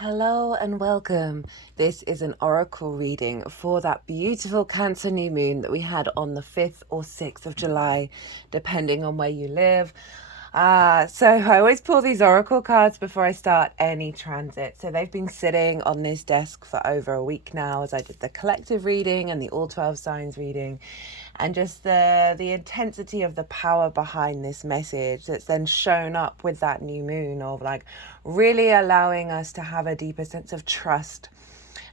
Hello and welcome. This is an oracle reading for that beautiful Cancer new moon that we had on the 5th or 6th of July, depending on where you live. So I always pull these oracle cards before I start any transit. So they've been sitting on this desk for over a week now as I did the collective reading and the all 12 signs reading. And just the intensity of the power behind this message that's then shown up with that new moon of like really allowing us to have a deeper sense of trust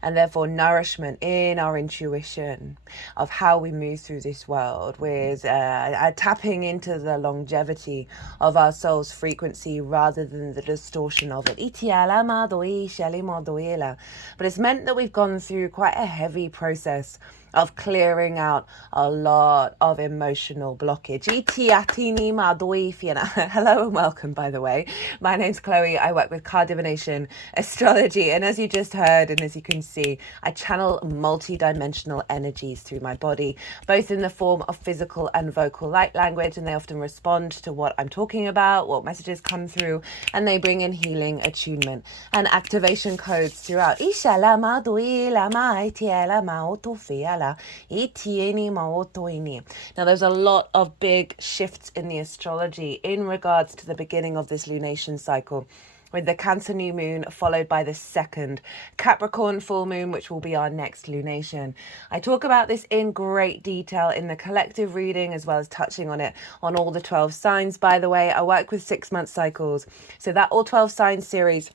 and therefore nourishment in our intuition of how we move through this world with tapping into the longevity of our soul's frequency rather than the distortion of it. But it's meant that we've gone through quite a heavy process of clearing out a lot of emotional blockage. Hello and welcome, by the way. My name's Chloe. I work with card divination, astrology, and as you just heard, and as you can see, I channel multi-dimensional energies through my body, both in the form of physical and vocal light language, and they often respond to what I'm talking about, what messages come through, and they bring in healing, attunement, and activation codes throughout. Now, there's a lot of big shifts in the astrology in regards to the beginning of this lunation cycle, with the Cancer new moon followed by the second Capricorn full moon, which will be our next lunation. I talk about this in great detail in the collective reading, as well as touching on it on all the 12 signs. By the way, I work with 6-month cycles, so that all 12 signs series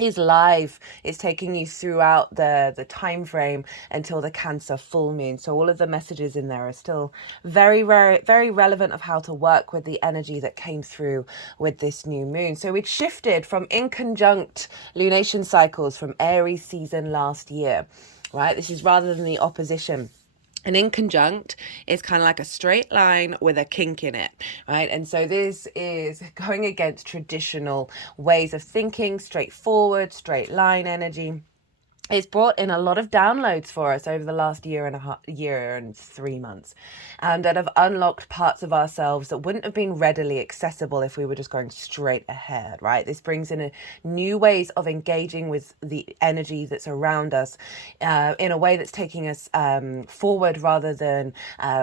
is live. It's taking you throughout the time frame until the Cancer full moon. So all of the messages in there are still very relevant of how to work with the energy that came through with this new moon. So we'd shifted from inconjunct lunation cycles from Aries season last year, right? This is rather than the opposition. An inconjunct is kind of like a straight line with a kink in it, right? And so this is going against traditional ways of thinking, straightforward, straight line energy. It's brought in a lot of downloads for us over the last year and 3 months, that have unlocked parts of ourselves that wouldn't have been readily accessible if we were just going straight ahead, right? This brings in new ways of engaging with the energy that's around us in a way that's taking us forward rather than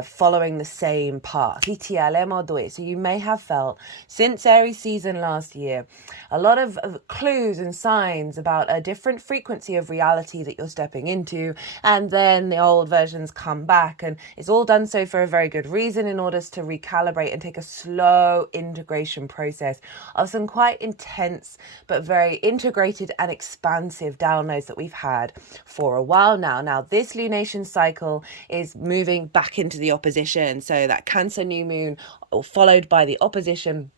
following the same path. So you may have felt since Aries season last year a lot of clues and signs about a different frequency of reality that you're stepping into, and then the old versions come back, and it's all done so for a very good reason, in order to recalibrate and take a slow integration process of some quite intense but very integrated and expansive downloads that we've had for a while now. Now this lunation cycle is moving back into the opposition, so that Cancer new moon followed by the opposition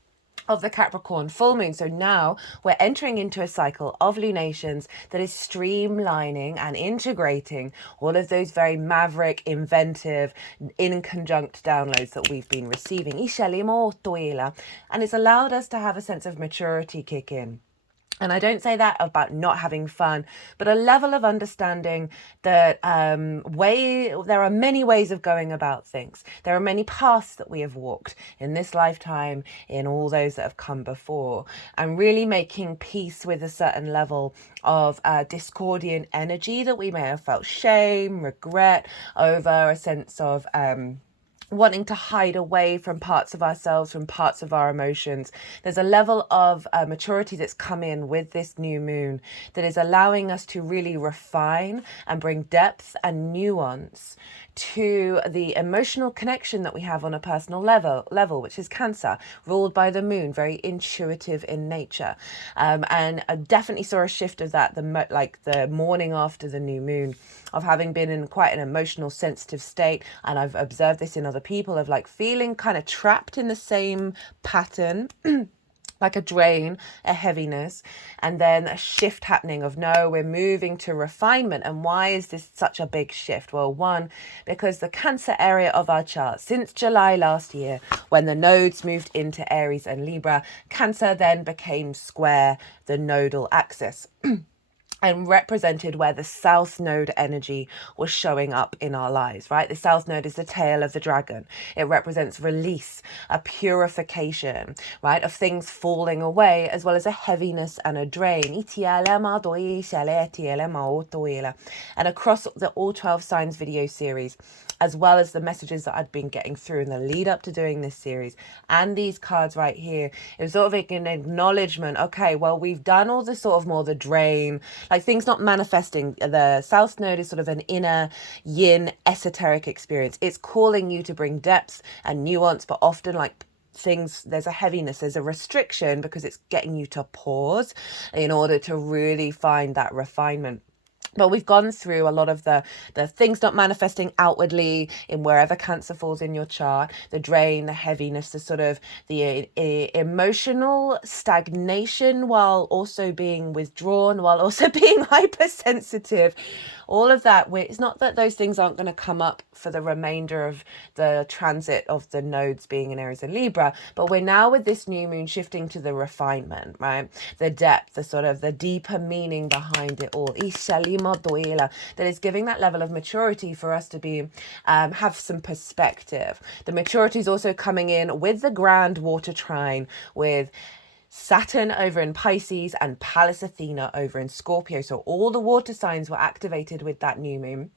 of the Capricorn full moon. So now we're entering into a cycle of lunations that is streamlining and integrating all of those very maverick, inventive, inconjunct downloads that we've been receiving. And it's allowed us to have a sense of maturity kick in. And I don't say that about not having fun, but a level of understanding that there are many ways of going about things. There are many paths that we have walked in this lifetime, in all those that have come before, and really making peace with a certain level of discordian energy that we may have felt shame, regret over, a sense of wanting to hide away from parts of ourselves, from parts of our emotions. There's a level of maturity that's come in with this new moon that is allowing us to really refine and bring depth and nuance to the emotional connection that we have on a personal level, which is Cancer, ruled by the moon, very intuitive in nature. And I definitely saw a shift of that the morning after the new moon, of having been in quite an emotional, sensitive state. And I've observed this in other people, of like feeling kind of trapped in the same pattern like a drain, a heaviness, and then a shift happening of no, we're moving to refinement. And why is this such a big shift? Well, one, because the Cancer area of our chart, since July last year, when the nodes moved into Aries and Libra, Cancer then became square the nodal axis. and represented where the south node energy was showing up in our lives, right? The south node is the tail of the dragon. It represents release, a purification, right, of things falling away, as well as a heaviness and a drain. And across the All 12 Signs video series, as well as the messages that I'd been getting through in the lead up to doing this series, and these cards right here, it was sort of like an acknowledgement. Okay, well, we've done all the sort of more the drain, like things not manifesting. The South Node is sort of an inner yin esoteric experience. It's calling you to bring depth and nuance, but often like things, there's a heaviness, there's a restriction, because it's getting you to pause in order to really find that refinement. But we've gone through a lot of the things not manifesting outwardly in wherever Cancer falls in your chart, the drain, the heaviness, the sort of the emotional stagnation while also being withdrawn, while also being hypersensitive. All of that, it's not that those things aren't going to come up for the remainder of the transit of the nodes being in Aries and Libra, but we're now with this new moon shifting to the refinement, right? The depth, the sort of the deeper meaning behind it all. That is giving that level of maturity for us to be have some perspective. The maturity is also coming in with the grand water trine with Saturn over in Pisces and Pallas Athena over in Scorpio. So all the water signs were activated with that new moon.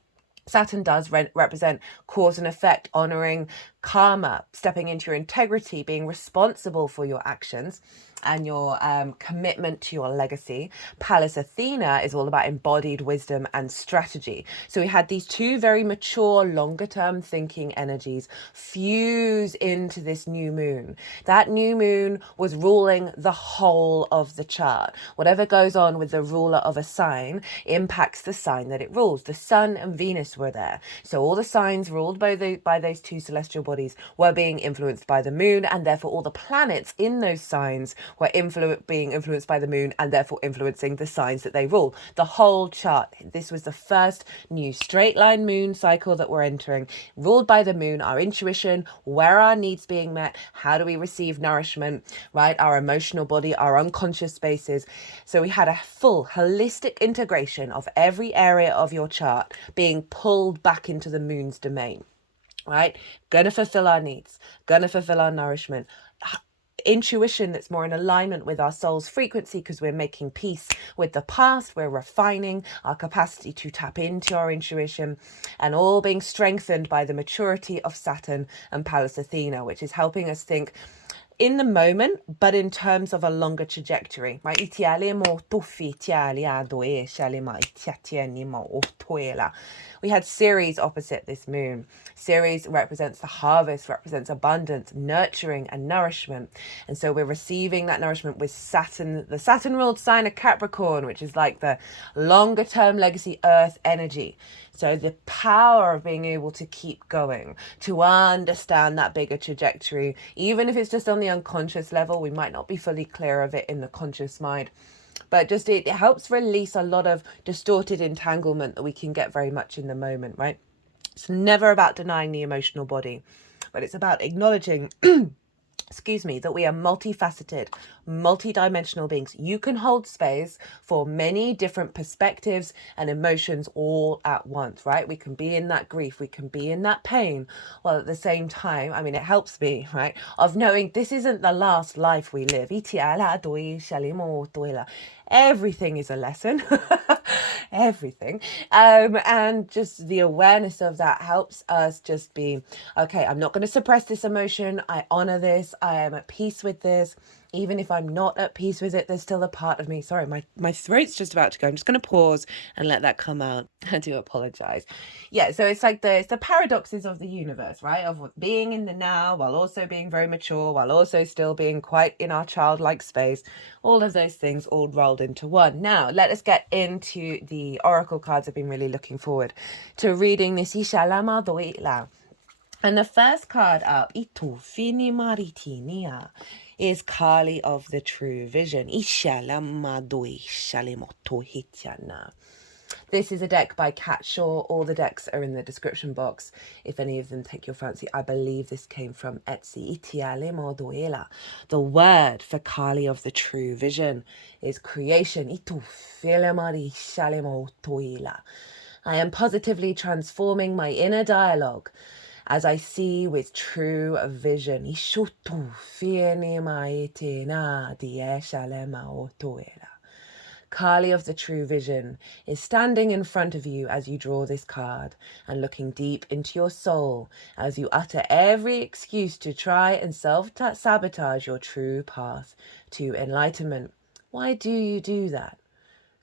Saturn does represent cause and effect, honoring karma, stepping into your integrity, being responsible for your actions and your commitment to your legacy. Pallas Athena is all about embodied wisdom and strategy. So we had these two very mature, longer term thinking energies fuse into this new moon. That new moon was ruling the whole of the chart. Whatever goes on with the ruler of a sign impacts the sign that it rules. The sun and Venus were there. So all the signs ruled by those two celestial bodies were being influenced by the moon, and therefore all the planets in those signs were being influenced by the moon, and therefore influencing the signs that they rule. The whole chart. This was the first new straight line moon cycle that we're entering, ruled by the moon. Our intuition, where our needs being met, how do we receive nourishment, right? Our emotional body, our unconscious spaces. So we had a full holistic integration of every area of your chart being pulled back into the moon's domain, right? Gonna fulfill our needs, gonna fulfill our nourishment. Intuition that's more in alignment with our soul's frequency, because we're making peace with the past, we're refining our capacity to tap into our intuition, and all being strengthened by the maturity of Saturn and Pallas Athena, which is helping us think in the moment, but in terms of a longer trajectory, right? We had Ceres opposite this moon. Ceres represents the harvest, represents abundance, nurturing and nourishment. And so we're receiving that nourishment with Saturn, the Saturn-ruled sign of Capricorn, which is like the longer term legacy earth energy. So the power of being able to keep going, to understand that bigger trajectory, even if it's just on the unconscious level, we might not be fully clear of it in the conscious mind. But just it helps release a lot of distorted entanglement that we can get very much in the moment, right? It's never about denying the emotional body, but it's about acknowledging that we are multifaceted, multidimensional beings. You can hold space for many different perspectives and emotions all at once, right? We can be in that grief, we can be in that pain, while at the same time, I mean, it helps me, right, of knowing this isn't the last life we live. Everything is a lesson. Everything. And just the awareness of that helps us just be, okay, I'm not going to suppress this emotion. I honor this. I am at peace with this. Even if I'm not at peace with it, there's still a part of me. Sorry, my throat's just about to go. I'm just going to pause and let that come out. I do apologize. Yeah, so it's like it's the paradoxes of the universe, right? Of being in the now while also being very mature, while also still being quite in our childlike space. All of those things all rolled into one. Now, let us get into the oracle cards. I've been really looking forward to reading this. And the first card up, is Kali of the True Vision. This is a deck by Kat Shaw. All the decks are in the description box if any of them take your fancy. I believe this came from Etsy. Itiale Moduela. The word for Kali of the true vision is creation. Itu filemari shalemo toila. I am positively transforming my inner dialogue as I see with true vision. Ishutu fiene maite na die shalema otoela. Kali of the true vision is standing in front of you as you draw this card and looking deep into your soul as you utter every excuse to try and self-sabotage your true path to enlightenment. Why do you do that?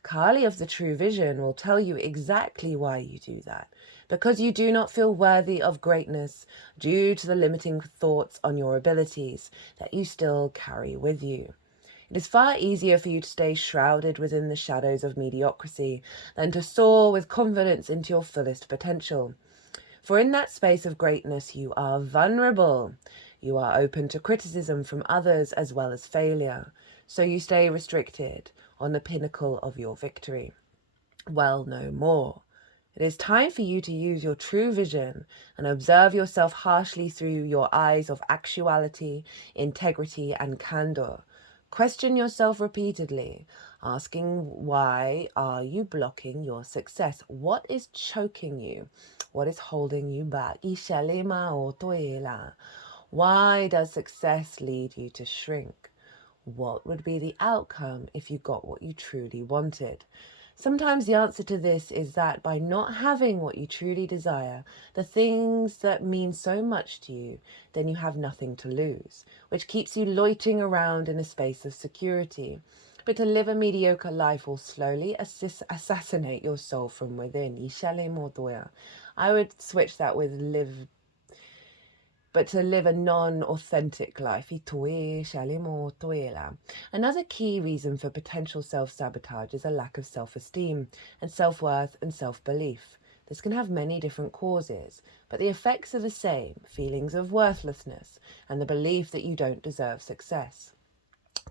Kali of the true vision will tell you exactly why you do that. Because you do not feel worthy of greatness due to the limiting thoughts on your abilities that you still carry with you. It is far easier for you to stay shrouded within the shadows of mediocrity than to soar with confidence into your fullest potential. For in that space of greatness, you are vulnerable. You are open to criticism from others as well as failure. So you stay restricted on the pinnacle of your victory. Well, no more. It is time for you to use your true vision and observe yourself harshly through your eyes of actuality, integrity, and candor. Question yourself repeatedly, asking why are you blocking your success? What is choking you? What is holding you back? Why does success lead you to shrink? What would be the outcome if you got what you truly wanted? Sometimes the answer to this is that by not having what you truly desire, the things that mean so much to you, then you have nothing to lose, which keeps you loitering around in a space of security. But to live a mediocre life will slowly assassinate your soul from within. I would switch that with to live a non-authentic life. Another key reason for potential self-sabotage is a lack of self-esteem and self-worth and self-belief. This can have many different causes, but the effects are the same: feelings of worthlessness and the belief that you don't deserve success.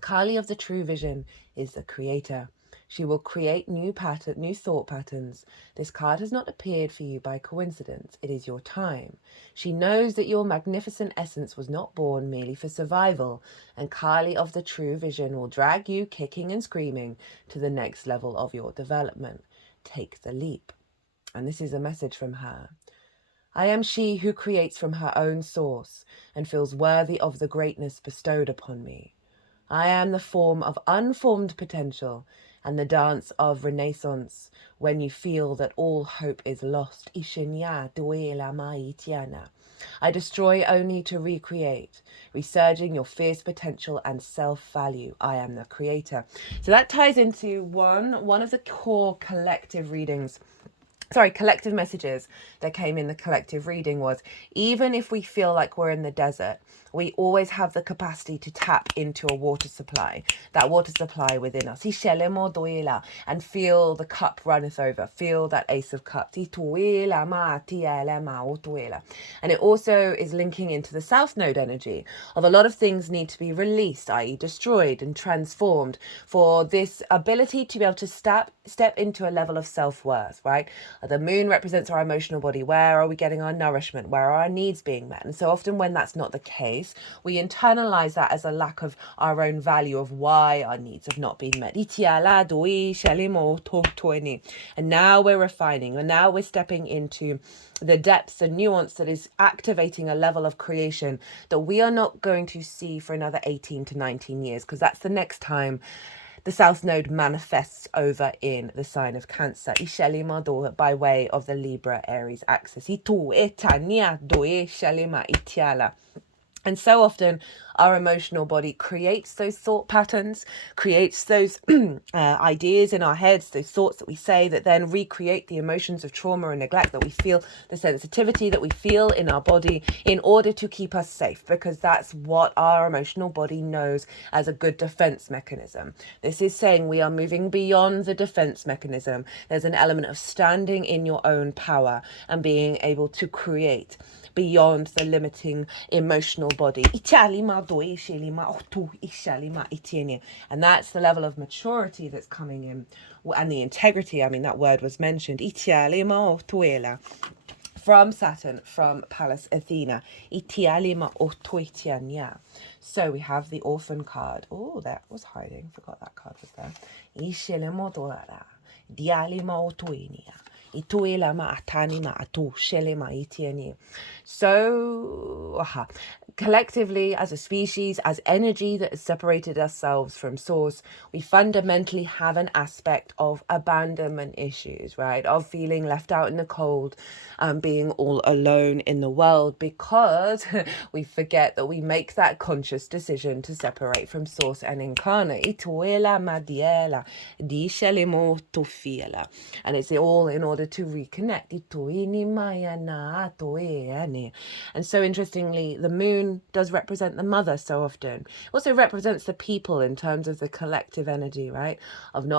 Kali of the true vision is the creator. She will create new thought patterns. This card has not appeared for you by coincidence. It is your time. She knows that your magnificent essence was not born merely for survival, and Kali of the true vision will drag you kicking and screaming to the next level of your development. Take the leap. And this is a message from her. I am she who creates from her own source and feels worthy of the greatness bestowed upon me. I am the form of unformed potential and the dance of renaissance when you feel that all hope is lost. I destroy only to recreate, resurging your fierce potential and self-value. I am the creator. So that ties into one of the core collective messages that came in the collective reading was, even if we feel like we're in the desert, we always have the capacity to tap into a water supply, that water supply within us. And feel the cup runneth over, feel that Ace of Cups. And it also is linking into the South Node energy of a lot of things need to be released, i.e. destroyed and transformed, for this ability to be able to step into a level of self-worth, right? The moon represents our emotional body. Where are we getting our nourishment? Where are our needs being met? And so often when that's not the case, we internalize that as a lack of our own value of why our needs have not been met. And now we're refining, and now we're stepping into the depths and nuance that is activating a level of creation that we are not going to see for another 18 to 19 years, because that's the next time the South Node manifests over in the sign of Cancer, by way of the Libra Aries axis. And so often our emotional body creates those thought patterns, creates those ideas in our heads, those thoughts that we say that then recreate the emotions of trauma and neglect that we feel, the sensitivity that we feel in our body in order to keep us safe, because that's what our emotional body knows as a good defense mechanism. This is saying we are moving beyond the defense mechanism. There's an element of standing in your own power and being able to create. beyond the limiting emotional body. And that's the level of maturity that's coming in, and the integrity. I mean, that word was mentioned. From Saturn, from Pallas Athena. So we have the Orphan card. Oh, that was hiding. Forgot that card was there. So, collectively, as a species, as energy that has separated ourselves from source, we fundamentally have an aspect of abandonment issues, right? Of feeling left out in the cold, being all alone in the world, because we forget that we make that conscious decision to separate from source and incarnate. And it's all in order to reconnect. And so interestingly, the moon does represent the mother so often. It also represents the people in terms of the collective energy, right? Of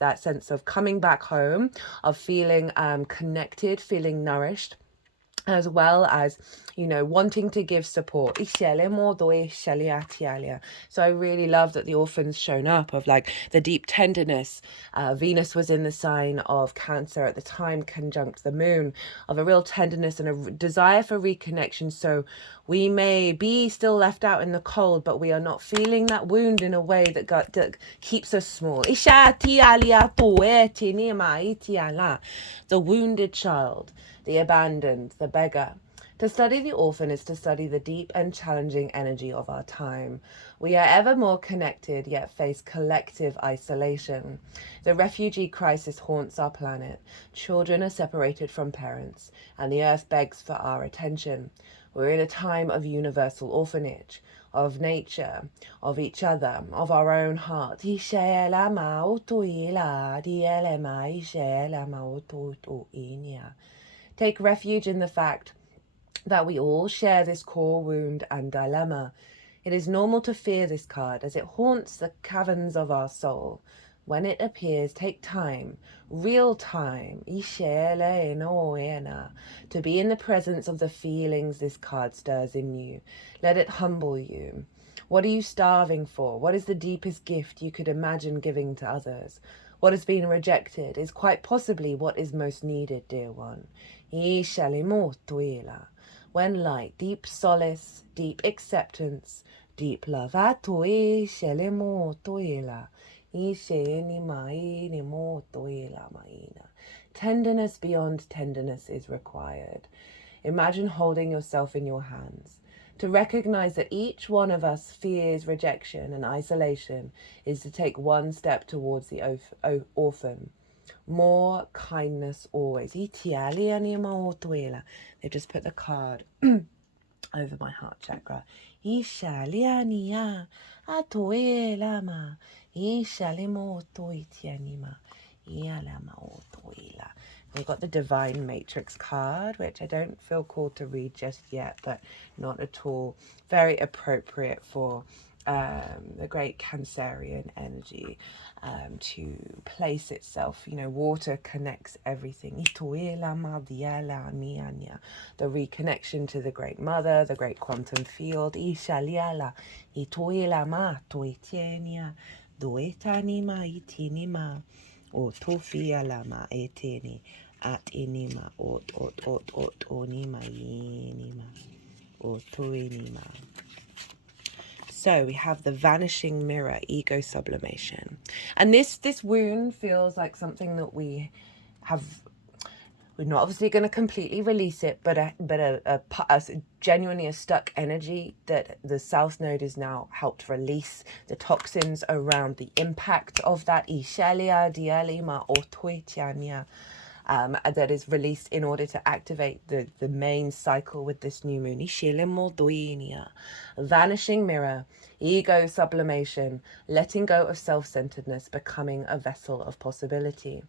that sense of coming back home, of feeling connected, feeling nourished, as well as, wanting to give support. So I really love that the Orphan's shown up, of like the deep tenderness. Venus was in the sign of Cancer at the time, conjunct the moon, of a real tenderness and a desire for reconnection. So we may be still left out in the cold, but we are not feeling that wound in a way that keeps us small. The wounded child, the abandoned, the beggar. To study the orphan is to study the deep and challenging energy of our time. We are ever more connected, yet face collective isolation. The refugee crisis haunts our planet. Children are separated from parents, and the earth begs for our attention. We're in a time of universal orphanage, of nature, of each other, of our own heart. Take refuge in the fact that we all share this core wound and dilemma. It is normal to fear this card as it haunts the caverns of our soul. When it appears, take time, real time, to be in the presence of the feelings this card stirs in you. Let it humble you. What are you starving for? What is the deepest gift you could imagine giving to others? What has been rejected is quite possibly what is most needed, dear one. When light, deep solace, deep acceptance, deep love. Tenderness beyond tenderness is required. Imagine holding yourself in your hands. To recognize that each one of us fears rejection and isolation is to take one step towards the orphan. More kindness always. They've just put the card over my heart chakra. We've got the Divine Matrix card, which I don't feel called to read just yet, but not at all. Very appropriate for the great Cancerian energy to place itself. Water connects everything. The reconnection to the Great Mother, the Great Quantum Field. O tofia lama eteni at inima ot onima yinima o toinima. So we have the vanishing mirror, ego sublimation. And this wound feels like something that we're not obviously going to completely release it, but genuinely a stuck energy that the South Node has now helped release the toxins around the impact of that that is released in order to activate the main cycle with this new moon. Vanishing mirror, ego sublimation, letting go of self-centeredness, becoming a vessel of possibility.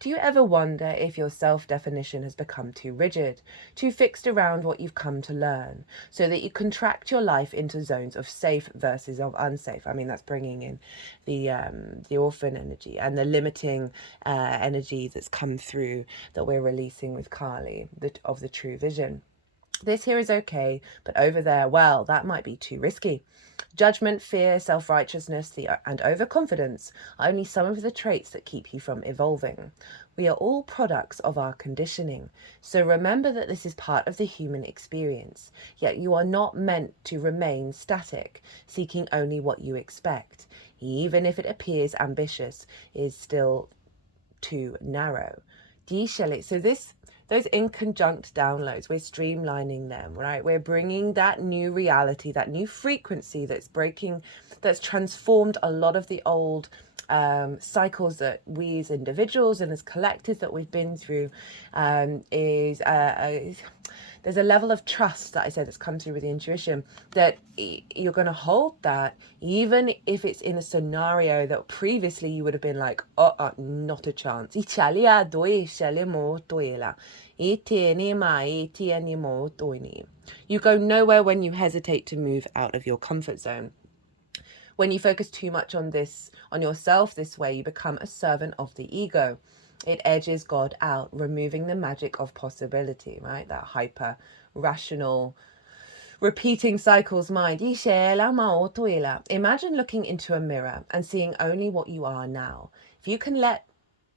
Do you ever wonder if your self-definition has become too rigid, too fixed around what you've come to learn, so that you contract your life into zones of safe versus of unsafe? I mean, that's bringing in the orphan energy and the limiting energy that's come through that we're releasing with Kali, of the true vision. This here is okay, but over there, well, that might be too risky. Judgment, fear, self-righteousness, and overconfidence are only some of the traits that keep you from evolving. We are all products of our conditioning, so remember that this is part of the human experience, yet you are not meant to remain static, seeking only what you expect, even if it appears ambitious, is still too narrow. So those inconjunct downloads, we're streamlining them, right? We're bringing that new reality, that new frequency that's transformed a lot of the old cycles that we as individuals and as collectives that we've been through. There's a level of trust that I said that's come through with the intuition, that you're going to hold that even if it's in a scenario that previously you would have been like, not a chance. You go nowhere when you hesitate to move out of your comfort zone. When you focus too much on yourself this way, you become a servant of the ego. It edges God out, removing the magic of possibility, right? That hyper rational repeating cycles mind. Imagine looking into a mirror and seeing only what you are now. If you can let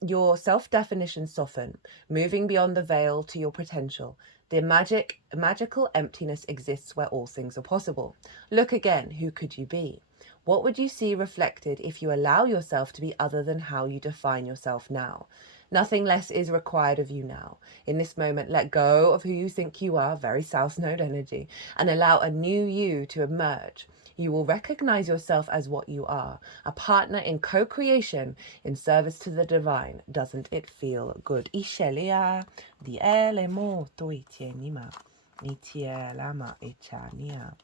your self-definition soften, moving beyond the veil to your potential, the magical emptiness exists where all things are possible. Look again, who could you be? What would you see reflected if you allow yourself to be other than how you define yourself now? Nothing less is required of you now. In this moment, let go of who you think you are, very South Node energy, and allow a new you to emerge. You will recognize yourself as what you are, a partner in co-creation, in service to the divine. Doesn't it feel good? Ishelia, the elemoto itienima, itielama echania,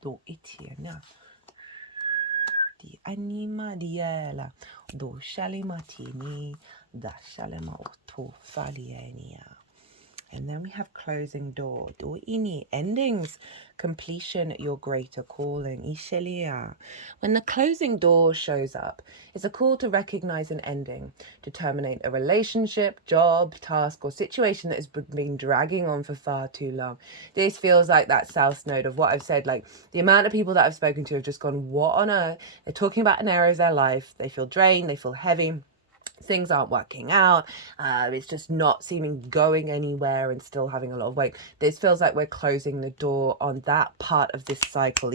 do itiena. Di anima diela do shalimatini da shalima oto falienia. And then we have closing door. Do ini endings, completion, your greater calling. Ishelia. When the closing door shows up, it's a call to recognize an ending, to terminate a relationship, job, task, or situation that has been dragging on for far too long. This feels like that South Node of what I've said. Like the amount of people that I've spoken to have just gone, what on earth? They're talking about an area of their life. They feel drained. They feel heavy. Things aren't working out. It's just not seeming going anywhere and still having a lot of weight. This feels like we're closing the door on that part of this cycle.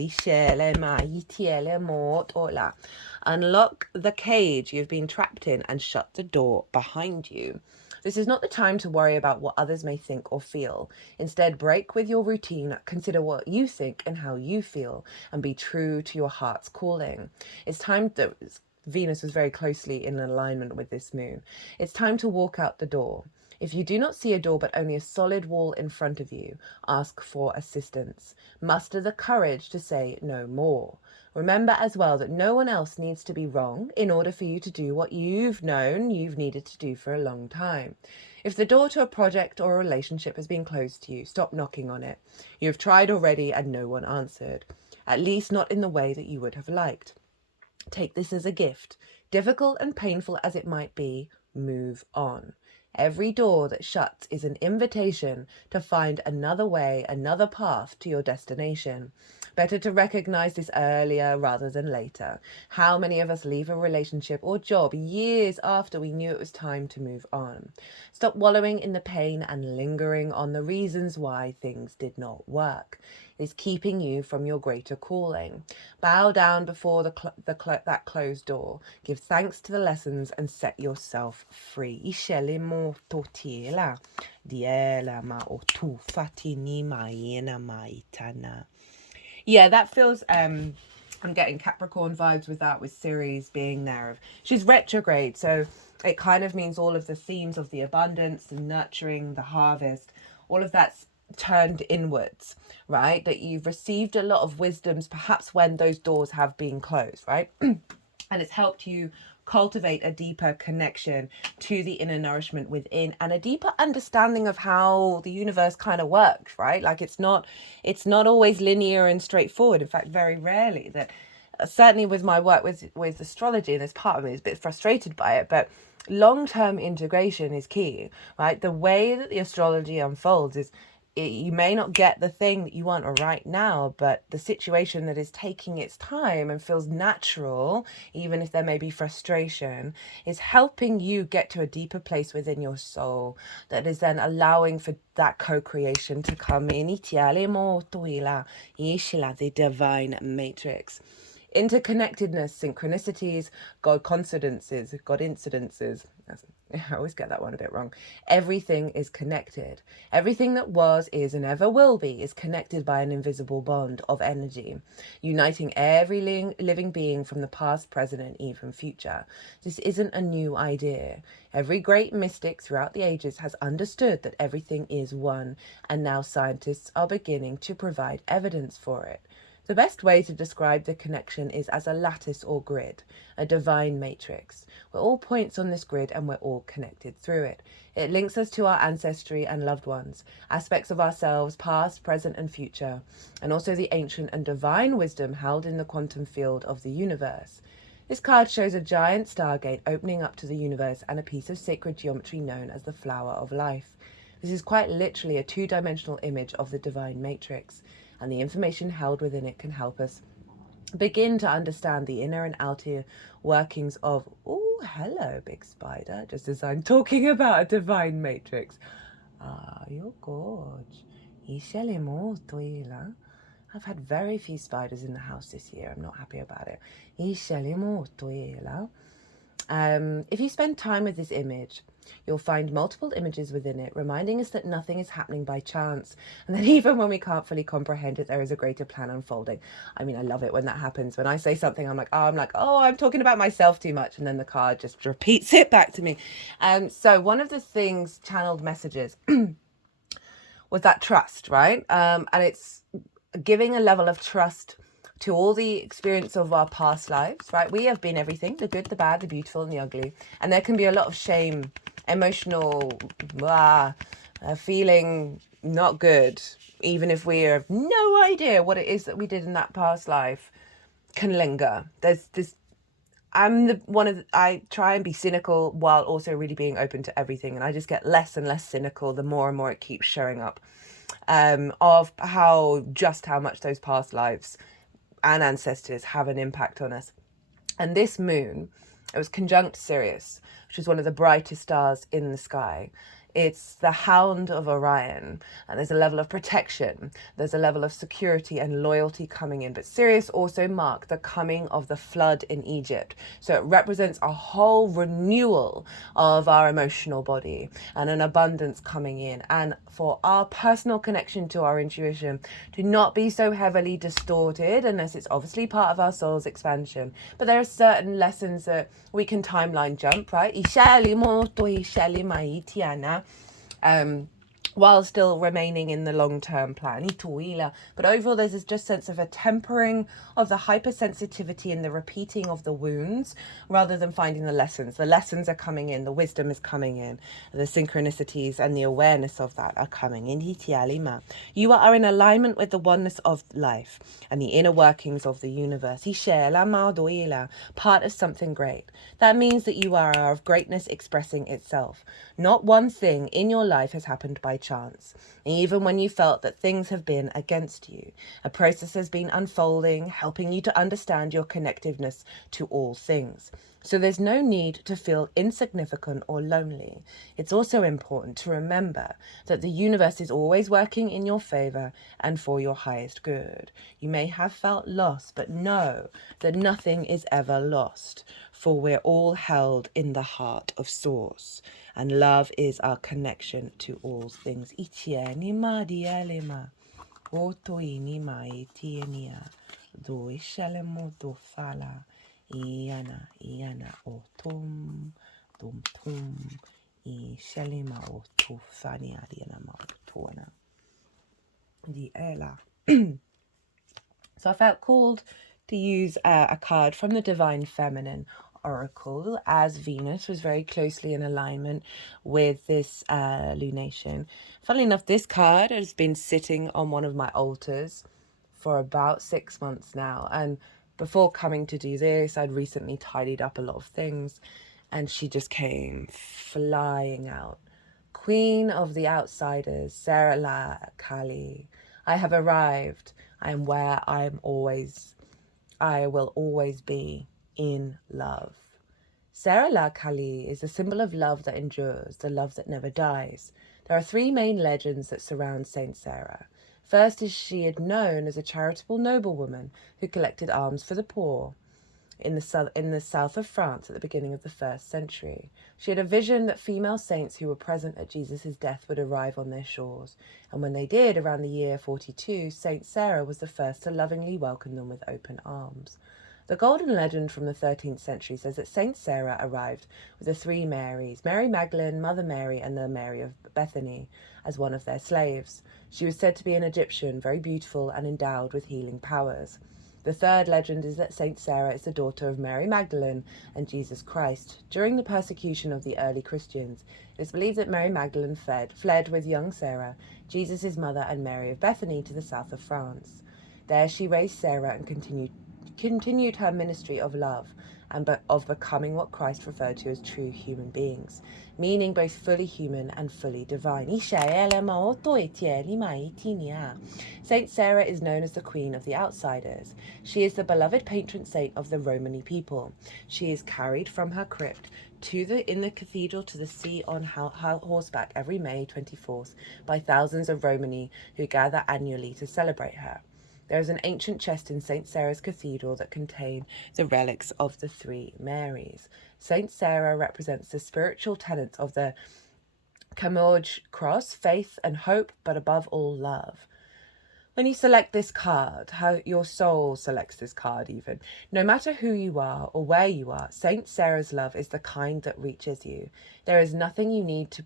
Unlock the cage you've been trapped in and shut the door behind you. This is not the time to worry about what others may think or feel. Instead, break with your routine, consider what you think and how you feel, and be true to your heart's calling. It's time to... Venus was very closely in alignment with this moon. It's time to walk out the door. If you do not see a door but only a solid wall in front of you, ask for assistance. Muster the courage to say no more. Remember as well that no one else needs to be wrong in order for you to do what you've known you've needed to do for a long time. If the door to a project or a relationship has been closed to you, stop knocking on it. You have tried already and no one answered. At least not in the way that you would have liked. Take this as a gift. Difficult and painful as it might be, move on. Every door that shuts is an invitation to find another way, another path to your destination. Better to recognize this earlier rather than later. How many of us leave a relationship or job years after we knew it was time to move on? Stop wallowing in the pain and lingering on the reasons why things did not work. It is keeping you from your greater calling. Bow down before that closed door. Give thanks to the lessons and set yourself free. Yeah, that feels I'm getting Capricorn vibes with that, with Ceres being there. She's retrograde, so it kind of means all of the themes of the abundance, the nurturing, the harvest, all of that's turned inwards, right? That you've received a lot of wisdoms perhaps when those doors have been closed, right? And it's helped you cultivate a deeper connection to the inner nourishment within and a deeper understanding of how the universe kind of works, right? Like it's not always linear and straightforward. In fact, very rarely. That certainly with my work with astrology, and this part of me is a bit frustrated by it, but long-term integration is key, right? The way that the astrology unfolds is you may not get the thing that you want right now, but the situation that is taking its time and feels natural, even if there may be frustration, is helping you get to a deeper place within your soul that is then allowing for that co-creation to come in. The divine matrix. Interconnectedness, synchronicities, God coincidences, God incidences. I always get that one a bit wrong. Everything is connected. Everything that was, is, and ever will be is connected by an invisible bond of energy, uniting every living being from the past, present, and even future. This isn't a new idea. Every great mystic throughout the ages has understood that everything is one, and now scientists are beginning to provide evidence for it. The best way to describe the connection is as a lattice or grid, a divine matrix. We're all points on this grid and we're all connected through it. It links us to our ancestry and loved ones, aspects of ourselves, past, present, and future, and also the ancient and divine wisdom held in the quantum field of the universe. This card shows a giant stargate opening up to the universe and a piece of sacred geometry known as the flower of life. This is quite literally a two-dimensional image of the divine matrix, and the information held within it can help us begin to understand the inner and outer workings of, oh, hello, big spider, just as I'm talking about a divine matrix. Ah, you're gorge. I've had very few spiders in the house this year. I'm not happy about it. If you spend time with this image, you'll find multiple images within it, reminding us that nothing is happening by chance, and that even when we can't fully comprehend it, there is a greater plan unfolding. I mean, I love it when that happens. When I say something, I'm like, I'm talking about myself too much, and then the card just repeats it back to me. So one of the things channeled messages was that trust, right? And it's giving a level of trust to all the experience of our past lives, right? We have been everything, the good, the bad, the beautiful, and the ugly. And there can be a lot of shame, emotional, feeling not good, even if we have no idea what it is that we did in that past life, can linger. There's this, I try and be cynical while also really being open to everything. And I just get less and less cynical the more and more it keeps showing up, of how much those past lives and ancestors have an impact on us. And this moon, it was conjunct Sirius, which is one of the brightest stars in the sky. It's the hound of Orion, and there's a level of protection, there's a level of security and loyalty coming in. But Sirius also marked the coming of the flood in Egypt. So it represents a whole renewal of our emotional body and an abundance coming in. And for our personal connection to our intuition to not be so heavily distorted, unless it's obviously part of our soul's expansion. But there are certain lessons that we can timeline jump, right? While still remaining in the long-term plan. But overall, there's this just sense of a tempering of the hypersensitivity and the repeating of the wounds rather than finding the lessons. The lessons are coming in, the wisdom is coming in, the synchronicities and the awareness of that are coming in. You are in alignment with the oneness of life and the inner workings of the universe. Part of something great. That means that you are of greatness expressing itself. Not one thing in your life has happened by chance. Even when you felt that things have been against you, a process has been unfolding, helping you to understand your connectiveness to all things. So there's no need to feel insignificant or lonely. It's also important to remember that the universe is always working in your favor and for your highest good. You may have felt lost, but know that nothing is ever lost, for we're all held in the heart of Source, and love is our connection to all things. Iana o tom I shalima o tufani adiana ma tuana di ela. So I felt called to use a card from the Divine Feminine Oracle, as Venus was very closely in alignment with this lunation. Funnily enough, this card has been sitting on one of my altars for about 6 months now, and before coming to do this, I'd recently tidied up a lot of things, and she just came flying out Queen of the outsiders, Sarah La Kali. I have arrived. I am where I will always be, in love. Sarah La Kali is a symbol of love that endures, the love that never dies. There are three main legends that surround Saint Sarah. First is she is known as a charitable noblewoman who collected alms for the poor in the south of France at the beginning of the 1st century. She had a vision that female saints who were present at Jesus' death would arrive on their shores, and when they did, around the year 42, Saint Sarah was the first to lovingly welcome them with open arms. The Golden Legend from the 13th century says that Saint Sarah arrived with the three Marys, Mary Magdalene, Mother Mary, and the Mary of Bethany, as one of their slaves. She was said to be an Egyptian, very beautiful and endowed with healing powers. The third legend is that Saint Sarah is the daughter of Mary Magdalene and Jesus Christ. During the persecution of the early Christians, it is believed that Mary Magdalene fled with young Sarah, Jesus' mother, and Mary of Bethany to the south of France. There she raised Sarah and continued her ministry of love and of becoming what Christ referred to as true human beings, meaning both fully human and fully divine. Saint Sarah is known as the Queen of the Outsiders. She is the beloved patron saint of the Romani people. She is carried from her crypt in the cathedral to the sea on horseback every May 24th by thousands of Romani who gather annually to celebrate her. There is an ancient chest in St. Sarah's Cathedral that contain the relics of the three Marys. St. Sarah represents the spiritual tenets of the Camauge cross, faith and hope, but above all, love. When you select this card, how your soul selects this card even, no matter who you are or where you are, St. Sarah's love is the kind that reaches you. There is nothing you need to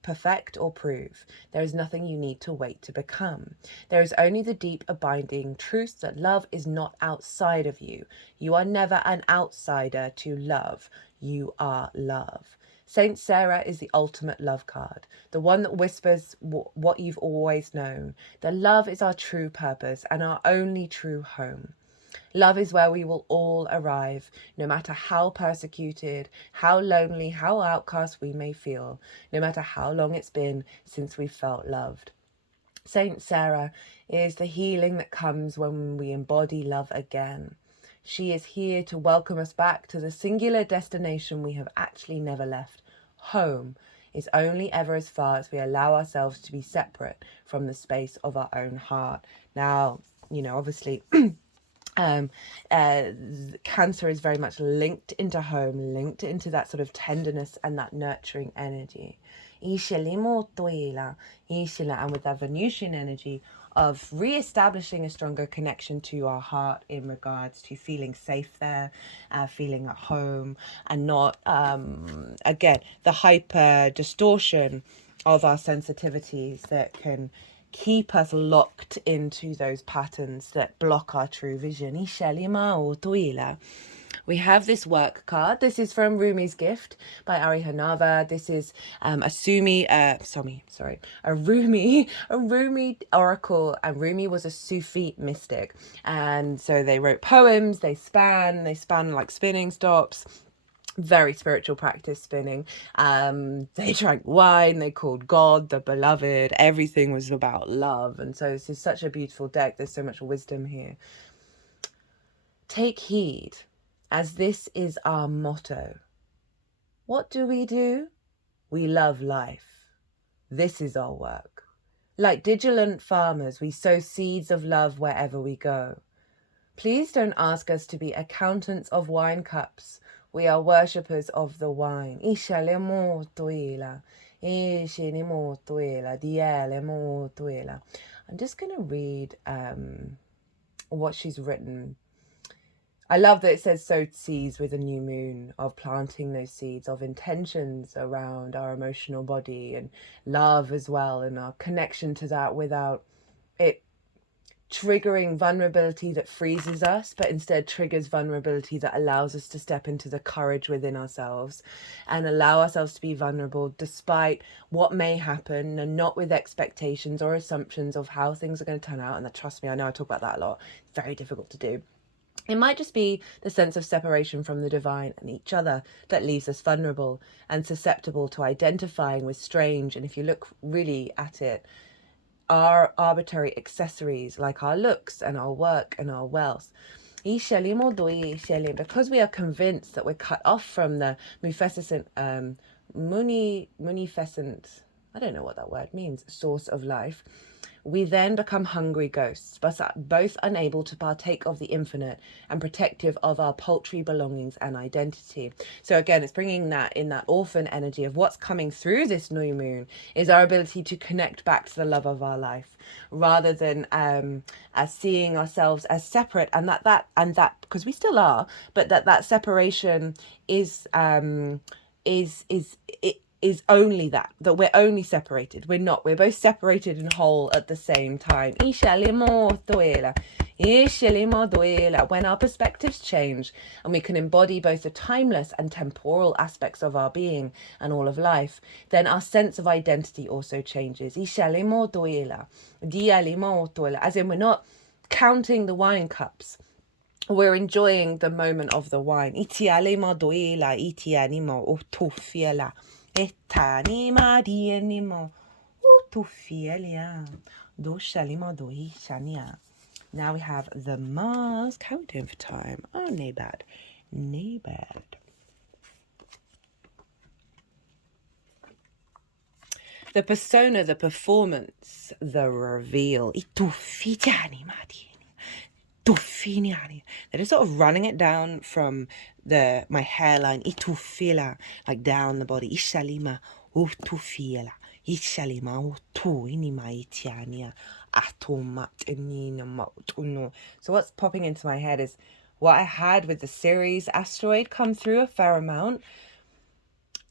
perfect or prove. There is nothing you need to wait to become. There is only the deep abiding truth that love is not outside of you. You are never an outsider to love. You are love. Saint Sarah is the ultimate love card, the one that whispers what you've always known. That love is our true purpose and our only true home. Love is where we will all arrive, no matter how persecuted, how lonely, how outcast we may feel, no matter how long it's been since we felt loved. Saint Sarah is the healing that comes when we embody love again. She is here to welcome us back to the singular destination we have actually never left. Home is only ever as far as we allow ourselves to be separate from the space of our own heart. Now, obviously... Cancer is very much linked into home, linked into that sort of tenderness and that nurturing energy. And with that Venusian energy of re-establishing a stronger connection to our heart in regards to feeling safe there, feeling at home, and not, again, the hyper distortion of our sensitivities that can keep us locked into those patterns that block our true vision. We have this work card. This is from Rumi's Gift by Honarvar. This is a Rumi oracle, and Rumi was a Sufi mystic, and so they wrote poems. They span like spinning stops. Very spiritual practice, spinning. They drank wine, they called God the beloved. Everything was about love. And so this is such a beautiful deck. There's so much wisdom here. Take heed, as this is our motto. What do? We love life. This is our work. Like vigilant farmers, we sow seeds of love wherever we go. Please don't ask us to be accountants of wine cups. We are worshippers of the wine. I'm just going to read what she's written. I love that it says sow seeds with a new moon, of planting those seeds of intentions around our emotional body and love as well, and our connection to that without it triggering vulnerability that freezes us, but instead triggers vulnerability that allows us to step into the courage within ourselves and allow ourselves to be vulnerable despite what may happen, and not with expectations or assumptions of how things are going to turn out. And that, trust me, I know I talk about that a lot. It's very difficult to do. It might just be the sense of separation from the divine and each other that leaves us vulnerable and susceptible to identifying with strange, and if you look really at it, our arbitrary accessories like our looks and our work and our wealth. Because we are convinced that we're cut off from the munificent, I don't know what that word means, source of life, we then become hungry ghosts, but are both unable to partake of the infinite and protective of our paltry belongings and identity. So again, it's bringing that in that orphan energy of what's coming through this new moon is our ability to connect back to the love of our life, rather than as seeing ourselves as separate, and that because we still are, but that separation is is only that we're only separated. We're not. We're both separated and whole at the same time. When our perspectives change and we can embody both the timeless and temporal aspects of our being and all of life, then our sense of identity also changes. As in, we're not counting the wine cups. We're enjoying the moment of the wine. Now we have the mask. How are we doing for time? Oh, no bad. No bad. The persona, the performance, the reveal. They're just sort of running it down from my hairline, like down the body. So what's popping into my head is what I had with the Ceres asteroid come through a fair amount.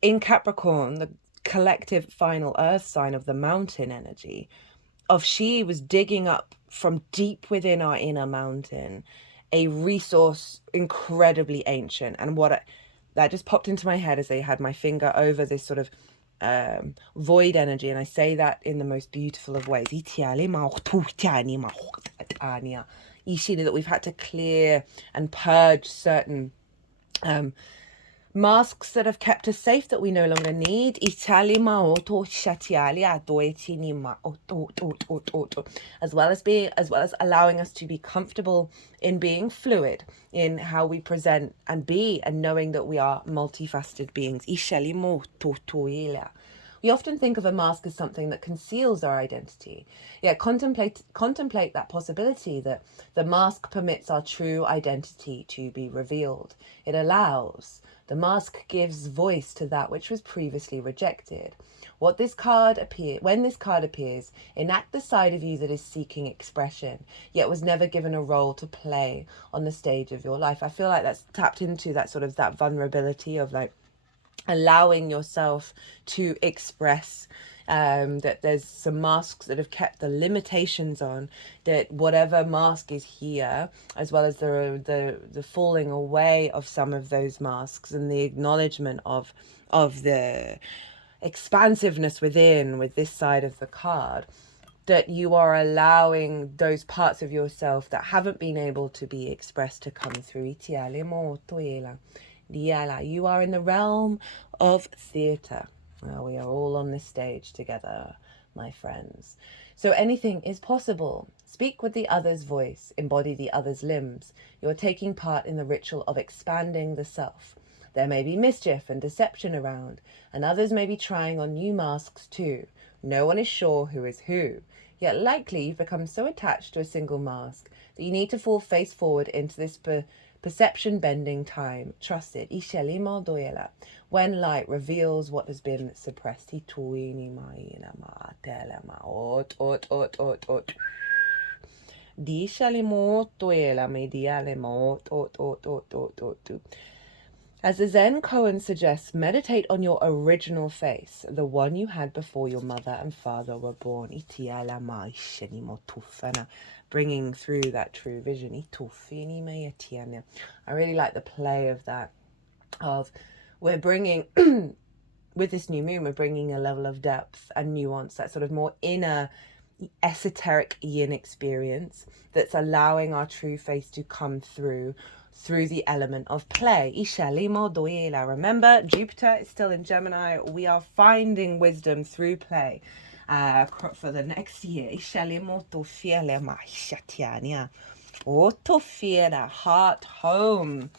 In Capricorn, the collective final earth sign of the mountain energy, of she was digging up from deep within our inner mountain a resource incredibly ancient. And that just popped into my head as I had my finger over this sort of void energy, and I say that in the most beautiful of ways. That we've had to clear and purge certain masks that have kept us safe that we no longer need, as well as allowing us to be comfortable in being fluid in how we present and be, and knowing that we are multifaceted beings. We often think of a mask as something that conceals our identity. Yet contemplate that possibility that the mask permits our true identity to be revealed. It allows. The mask gives voice to that which was previously rejected. When this card appears, enact the side of you that is seeking expression, yet was never given a role to play on the stage of your life. I feel like that's tapped into that sort of that vulnerability of like allowing yourself to express, that there's some masks that have kept the limitations on, that whatever mask is here, as well as the falling away of some of those masks and the acknowledgement of the expansiveness within with this side of the card, that you are allowing those parts of yourself that haven't been able to be expressed to come through. You are in the realm of theatre. Well, we are all on this stage together, my friends. So anything is possible. Speak with the other's voice, embody the other's limbs. You're taking part in the ritual of expanding the self. There may be mischief and deception around, and others may be trying on new masks too. No one is sure who is who. Yet likely you've become so attached to a single mask that you need to fall face forward into this perception-bending time. Trust it. When light reveals what has been suppressed. As the Zen koan suggests, meditate on your original face, the one you had before your mother and father were born. Bringing through that true vision. I really like the play of that, of we're bringing, with this new moon, we're bringing a level of depth and nuance, that sort of more inner esoteric yin experience that's allowing our true face to come through the element of play. Remember, Jupiter is still in Gemini. We are finding wisdom through play for the next year. Heart home.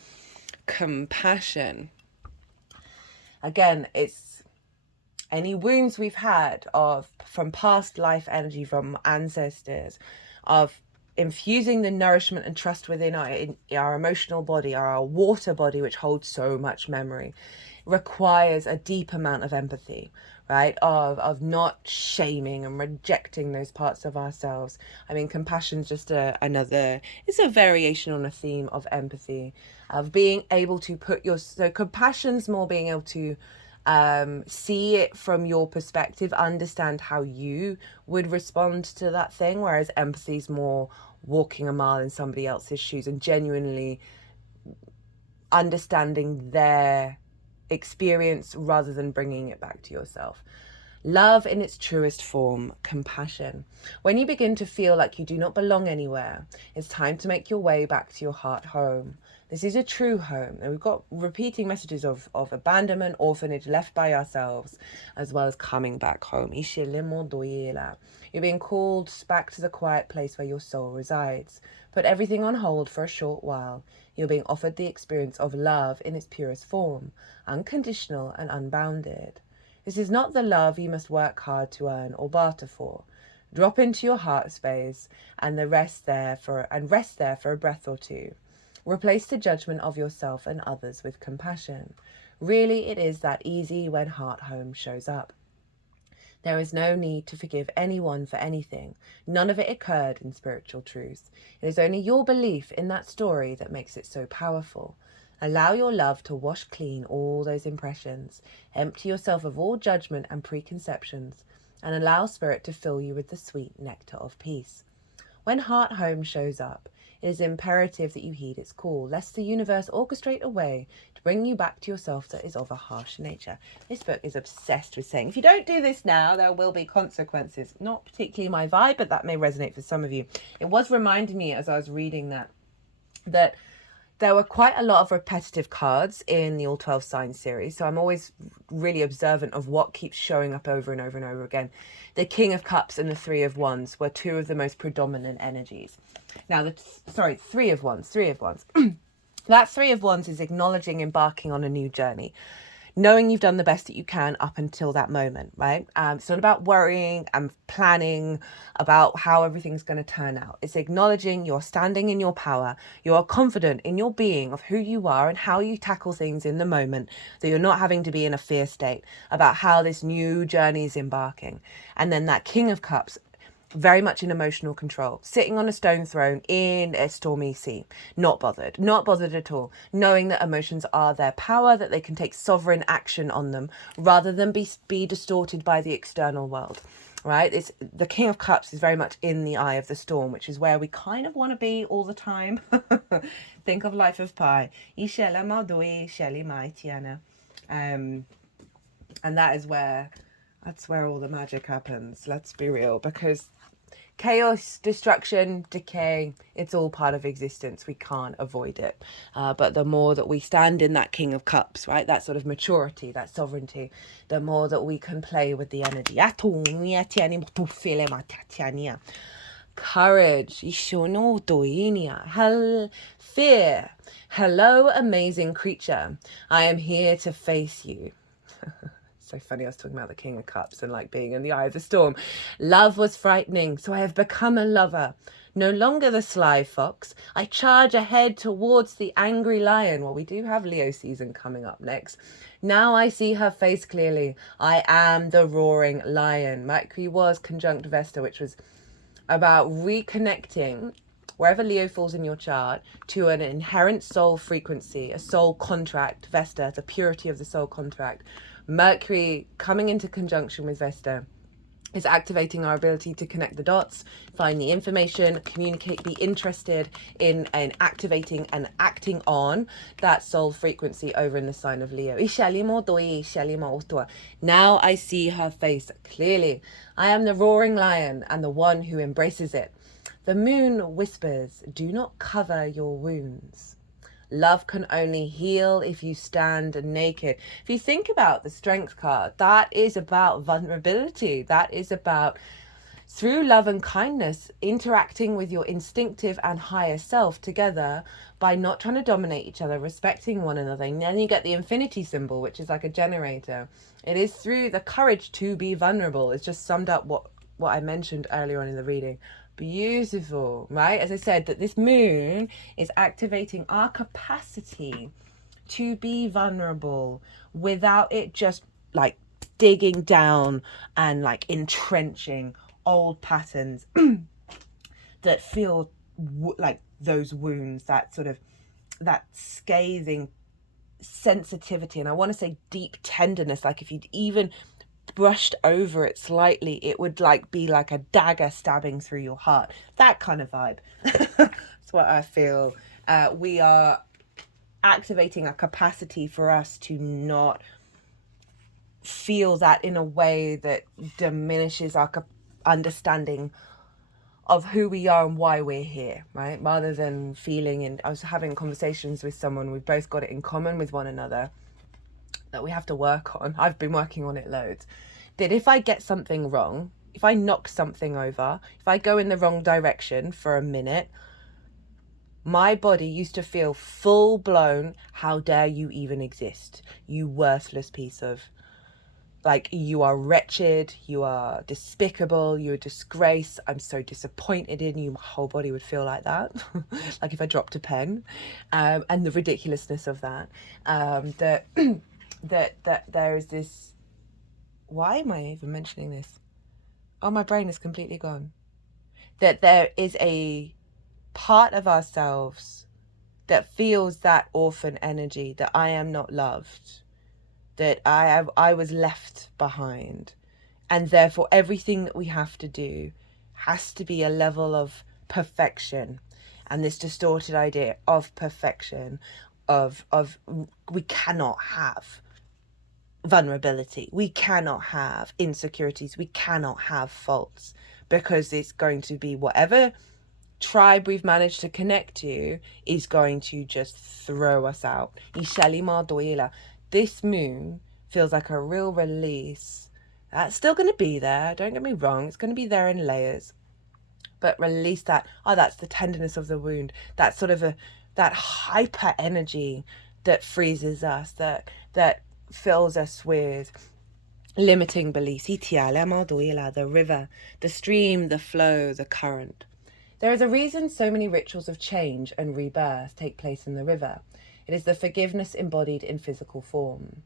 Compassion. Again, it's any wounds we've had from past life energy, from ancestors, of infusing the nourishment and trust within our emotional body, our water body, which holds so much memory, requires a deep amount of empathy, right? Of not shaming and rejecting those parts of ourselves. I mean, compassion's just it's a variation on a theme of empathy, of being able to so compassion's more being able to see it from your perspective, understand how you would respond to that thing, whereas empathy is more walking a mile in somebody else's shoes and genuinely understanding their experience rather than bringing it back to yourself. Love in its truest form, compassion. When you begin to feel like you do not belong anywhere, it's time to make your way back to your heart home. This is a true home, and we've got repeating messages of abandonment, orphanage, left by ourselves, as well as coming back home. You're being called back to the quiet place where your soul resides. Put everything on hold for a short while. You're being offered the experience of love in its purest form, unconditional and unbounded. This is not the love you must work hard to earn or barter for. Drop into your heart space and rest there for a breath or two. Replace the judgment of yourself and others with compassion. Really, it is that easy when heart home shows up. There is no need to forgive anyone for anything. None of it occurred in spiritual truth. It is only your belief in that story that makes it so powerful. Allow your love to wash clean all those impressions. Empty yourself of all judgment and preconceptions, and allow spirit to fill you with the sweet nectar of peace. When heart home shows up, it is imperative that you heed its call, lest the universe orchestrate a way to bring you back to yourself that is of a harsh nature. This book is obsessed with saying, if you don't do this now, there will be consequences. Not particularly my vibe, but that may resonate for some of you. It was reminding me as I was reading that there were quite a lot of repetitive cards in the All 12 Signs series, so I'm always really observant of what keeps showing up over and over and over again. The King of Cups and the Three of Wands were two of the most predominant energies. Now, Three of Wands. That Three of Wands is acknowledging embarking on a new journey, knowing you've done the best that you can up until that moment, right? It's not about worrying and planning about how everything's going to turn out. It's acknowledging you're standing in your power. You are confident in your being of who you are and how you tackle things in the moment, that you're not having to be in a fear state about how this new journey is embarking. And then that King of Cups, very much in emotional control, sitting on a stone throne in a stormy sea, not bothered at all, knowing that emotions are their power, that they can take sovereign action on them rather than be distorted by the external world, right? It's the King of Cups is very much in the eye of the storm, which is where we kind of want to be all the time. Think of Life of Pi. And that's where all the magic happens. Let's be real, because chaos, destruction, decay, it's all part of existence. We can't avoid it. But the more that we stand in that King of Cups, right, that sort of maturity, that sovereignty, the more that we can play with the energy. Courage. Fear. Hello, amazing creature. I am here to face you. So funny, I was talking about the King of Cups and like being in the eye of the storm. Love was frightening, so I have become a lover. No longer the sly fox. I charge ahead towards the angry lion. Well, we do have Leo season coming up next. Now I see her face clearly. I am the roaring lion. Mercury was conjunct Vesta, which was about reconnecting wherever Leo falls in your chart to an inherent soul frequency, a soul contract, Vesta, the purity of the soul contract. Mercury coming into conjunction with Vesta It's activating our ability to connect the dots, find the information, communicate, be interested in and activating and acting on that soul frequency over in the sign of Leo. Now I see her face clearly. I am the roaring lion and the one who embraces it. The moon whispers, do not cover your wounds. Love can only heal if you stand naked. If you think about the strength card, that is about vulnerability. That is about, through love and kindness, interacting with your instinctive and higher self together by not trying to dominate each other, respecting one another. And then you get the infinity symbol, which is like a generator. It is through the courage to be vulnerable. It's just summed up what I mentioned earlier on in the reading. Beautiful, right? As I said, that this moon is activating our capacity to be vulnerable without it just like digging down and like entrenching old patterns that feel like those wounds, that sort of that scathing sensitivity, and I want to say deep tenderness, like if you'd even brushed over it slightly, it would like be like a dagger stabbing through your heart. That kind of vibe. That's what I feel. We are activating a capacity for us to not feel that in a way that diminishes our understanding of who we are and why we're here, right? Rather than feeling, and I was having conversations with someone, we've both got it in common with one another, that we have to work on. I've been working on it loads. That if I get something wrong, if I knock something over, if I go in the wrong direction for a minute, my body used to feel full blown, how dare you even exist? You worthless piece of, like, you are wretched, you are despicable, you're a disgrace, I'm so disappointed in you. My whole body would feel like that. Like if I dropped a pen. And the ridiculousness of that. That there is this, why am I even mentioning this? Oh, my brain is completely gone. That there is a part of ourselves that feels that orphan energy, that I am not loved, that I was left behind, and therefore everything that we have to do has to be a level of perfection, and this distorted idea of perfection, of we cannot have vulnerability, we cannot have insecurities, we cannot have faults, because it's going to be whatever tribe we've managed to connect to is going to just throw us out. This moon feels like a real release. That's still going to be there, don't get me wrong, it's going to be there in layers, but release that. Oh, that's the tenderness of the wound, that sort of that hyper energy that freezes us, that fills us with limiting beliefs. The river, the stream, the flow, the current. There is a reason so many rituals of change and rebirth take place in the river. It is the forgiveness embodied in physical form.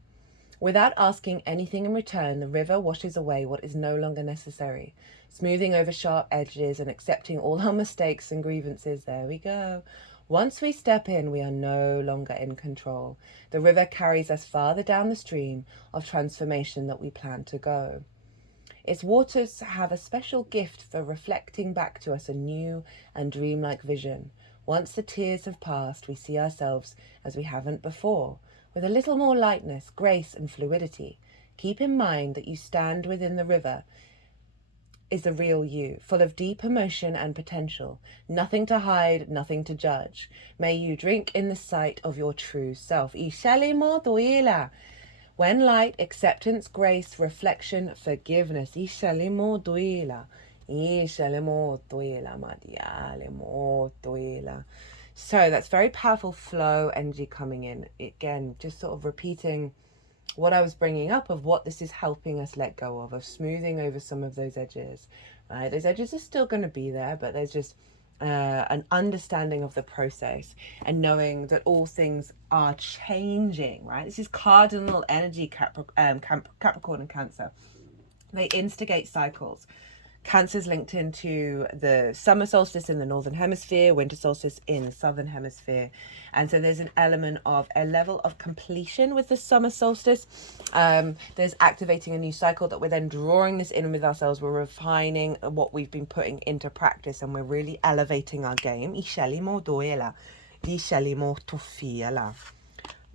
Without asking anything in return, the river washes away what is no longer necessary, smoothing over sharp edges and accepting all our mistakes and grievances. There we go. Once we step in, we are no longer in control. The river carries us farther down the stream of transformation that we plan to go. Its waters have a special gift for reflecting back to us a new and dreamlike vision. Once the tears have passed, we see ourselves as we haven't before, with a little more lightness, grace, and fluidity. Keep in mind that you stand within the river is the real you, full of deep emotion and potential. Nothing to hide, nothing to judge. May you drink in the sight of your true self. When light, acceptance, grace, reflection, forgiveness. So that's very powerful flow energy coming in. Again, just sort of repeating what I was bringing up of what this is helping us let go of smoothing over some of those edges. Right? Those edges are still going to be there, but there's just an understanding of the process and knowing that all things are changing, right? This is cardinal energy, Capricorn and Cancer. They instigate cycles. Cancer's linked into the summer solstice in the northern hemisphere, winter solstice in the southern hemisphere. And so there's an element of a level of completion with the summer solstice. There's activating a new cycle that we're then drawing this in with ourselves. We're refining what we've been putting into practice, and we're really elevating our game.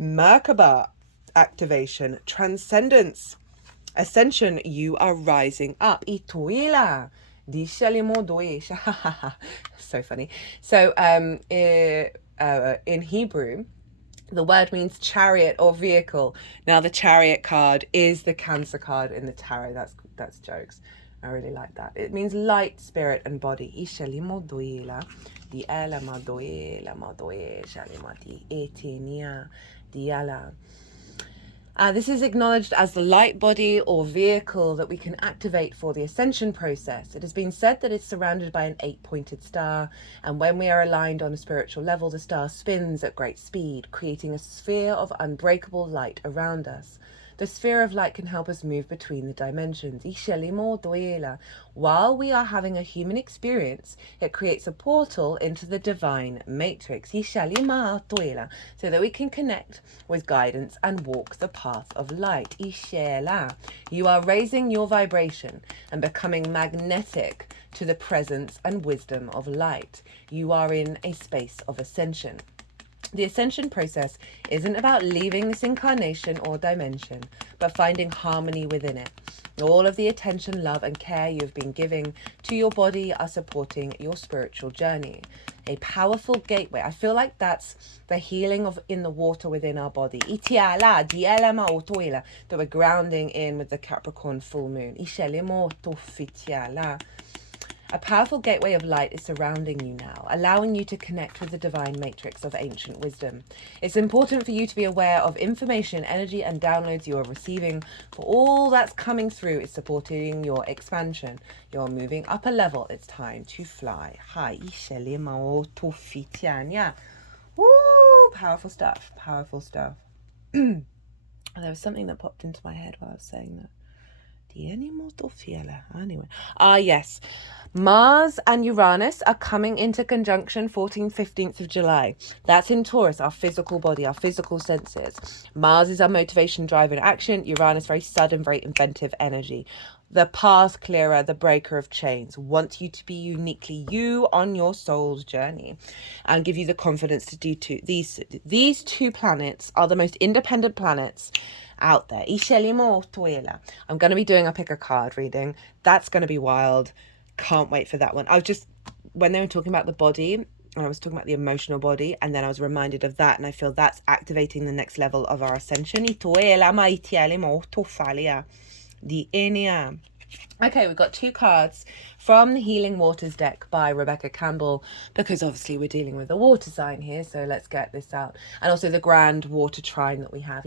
Merkaba activation, transcendence, ascension. You are rising up. Ituila. So funny. So in Hebrew, the word means chariot or vehicle. Now the chariot card is the Cancer card in the tarot. That's jokes. I really like that. It means light, spirit, and body. This is acknowledged as the light body or vehicle that we can activate for the ascension process. It has been said that it's surrounded by an 8-pointed star, and when we are aligned on a spiritual level, the star spins at great speed, creating a sphere of unbreakable light around us. The sphere of light can help us move between the dimensions. While we are having a human experience, it creates a portal into the divine matrix, so that we can connect with guidance and walk the path of light. You are raising your vibration and becoming magnetic to the presence and wisdom of light. You are in a space of ascension. The ascension process isn't about leaving this incarnation or dimension, but finding harmony within it. All of the attention, love, and care you've been giving to your body are supporting your spiritual journey. A powerful gateway. I feel like that's the healing of in the water within our body. That we're grounding in with the Capricorn full moon. A powerful gateway of light is surrounding you now, allowing you to connect with the divine matrix of ancient wisdom. It's important for you to be aware of information, energy, and downloads you are receiving, for all that's coming through is supporting your expansion. You're moving up a level. It's time to fly. Woo! Powerful stuff. Powerful stuff. There was something that popped into my head while I was saying that. Anyway. Yes. Mars and Uranus are coming into conjunction 14th, 15th of July. That's in Taurus, our physical body, our physical senses. Mars is our motivation, drive, and action. Uranus, very sudden, very inventive energy. The path clearer, the breaker of chains. Wants you to be uniquely you on your soul's journey and give you the confidence to do too. These two planets are the most independent planets out there. I'm going to be doing a pick a card reading. That's going to be wild. Can't wait for that one. When they were talking about the body, and I was talking about the emotional body, and then I was reminded of that, and I feel that's activating the next level of our ascension. Okay, we've got 2 cards from the Healing Waters deck by Rebecca Campbell, because obviously we're dealing with a water sign here, so let's get this out. And also the grand water trine that we have.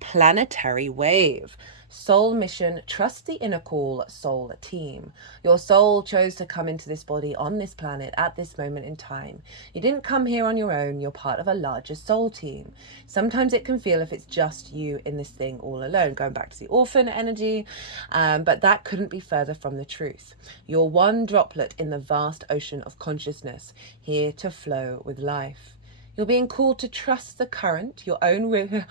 Planetary wave. Soul mission, trust the inner call, soul team. Your soul chose to come into this body on this planet at this moment in time. You didn't come here on your own, you're part of a larger soul team. Sometimes it can feel if it's just you in this thing all alone, going back to the orphan energy, but that couldn't be further from the truth. You're one droplet in the vast ocean of consciousness, here to flow with life. You're being called to trust the current, your own river,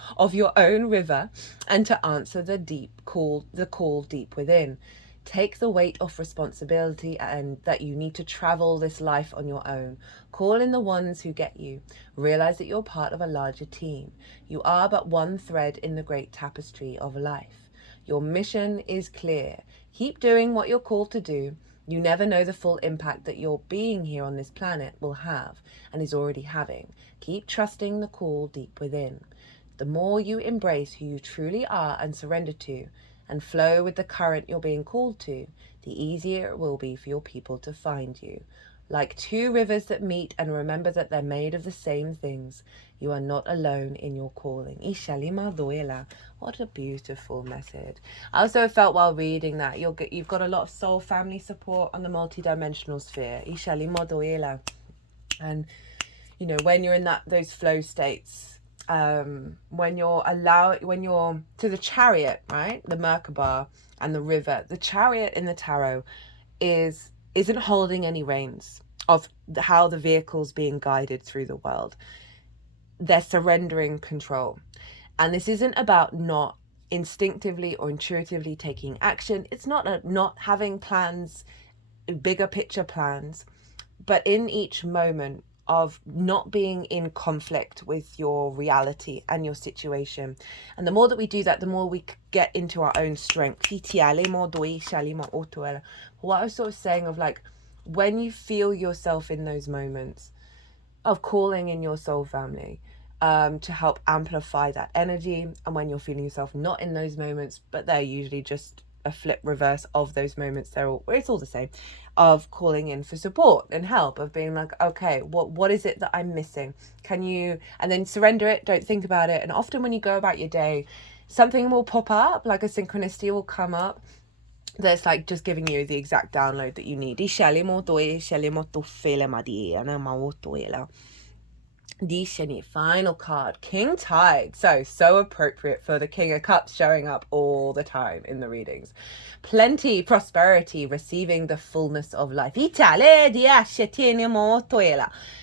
and to answer the call deep within. Take the weight off responsibility and that you need to travel this life on your own. Call in the ones who get you. Realize that you're part of a larger team. You are but one thread in the great tapestry of life. Your mission is clear. Keep doing what you're called to do. You never know the full impact that your being here on this planet will have and is already having. Keep trusting the call deep within. The more you embrace who you truly are and surrender to, and flow with the current you're being called to, the easier it will be for your people to find you. Like 2 rivers that meet and remember that they're made of the same things, you are not alone in your calling. What a beautiful message. I also felt while reading that you've got a lot of soul family support on the multidimensional sphere. And when you're in those flow states, when you're to the chariot, right? The Merkaba and the river. The chariot in the tarot isn't holding any reins of how the vehicle's being guided through the world. They're surrendering control. And this isn't about not instinctively or intuitively taking action. It's not having plans, bigger picture plans, but in each moment of not being in conflict with your reality and your situation. And the more that we do that, the more we get into our own strength. What I was sort of saying of like, when you feel yourself in those moments of calling in your soul family, to help amplify that energy, and when you're feeling yourself not in those moments, but they're usually just a flip reverse of those moments, it's all the same, of calling in for support and help, of being like, okay, what is it that I'm missing? Can you, and then surrender it, don't think about it. And often when you go about your day, something will pop up, like a synchronicity will come up that's like just giving you the exact download that you need. The final card, King Tide. So appropriate for the King of Cups showing up all the time in the readings. Plenty, prosperity, receiving the fullness of life.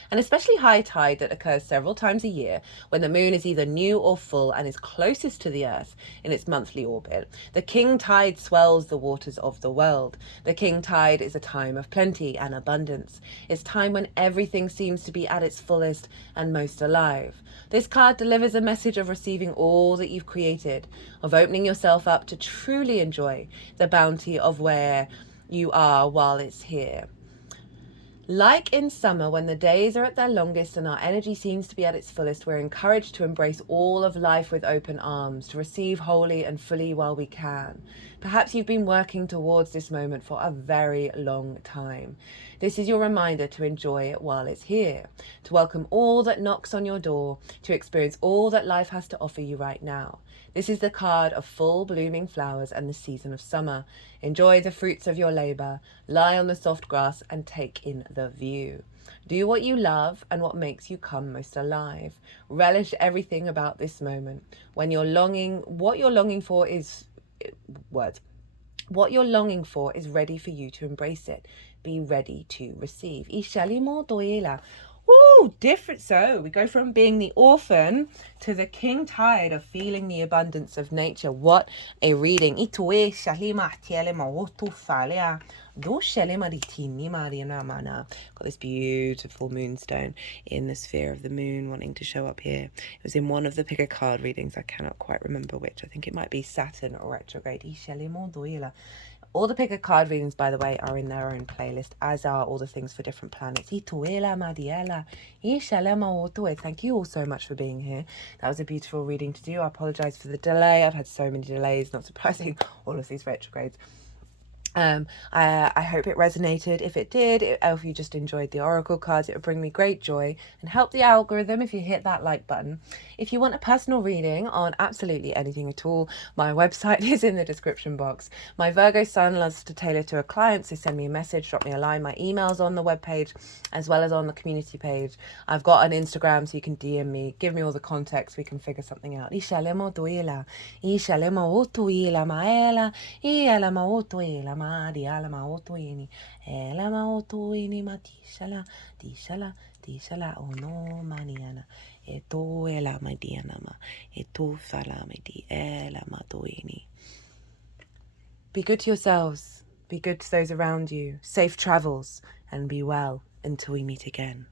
And especially high tide that occurs several times a year when the moon is either new or full and is closest to the earth in its monthly orbit. The king tide swells the waters of the world. The king tide is a time of plenty and abundance. It's time when everything seems to be at its fullest and most alive. This card delivers a message of receiving all that you've created, of opening yourself up to truly enjoy the bounty of where you are while it's here. Like in summer, when the days are at their longest and our energy seems to be at its fullest, we're encouraged to embrace all of life with open arms, to receive wholly and fully while we can. Perhaps you've been working towards this moment for a very long time. This is your reminder to enjoy it while it's here, to welcome all that knocks on your door, to experience all that life has to offer you right now. This is the card of full blooming flowers and the season of summer. Enjoy the fruits of your labor, lie on the soft grass and take in the view. Do what you love and what makes you come most alive. Relish everything about this moment. What you're longing for is ready for you to embrace it. Be ready to receive. Woo, different. So we go from being the orphan to the king tide of feeling the abundance of nature. What a reading. Got this beautiful moonstone in the sphere of the moon wanting to show up here. It was in one of the pick a card readings. I cannot quite remember which. I think it might be Saturn or retrograde. All the pick a card readings, by the way, are in their own playlist, as are all the things for different planets. Thank you all so much for being here. That was a beautiful reading to do. I apologise for the delay. I've had so many delays, not surprising, all of these retrogrades. I hope it resonated. If it did, if you just enjoyed the oracle cards, it would bring me great joy and help the algorithm if you hit that like button. If you want a personal reading on absolutely anything at all, my website is in the description box. My Virgo sun loves to tailor to a client, so send me a message, drop me a line. My email's on the webpage as well as on the community page. I've got an Instagram, so you can DM me, give me all the context, we can figure something out. Be good to yourselves, be good to those around you, safe travels, and be well until we meet again.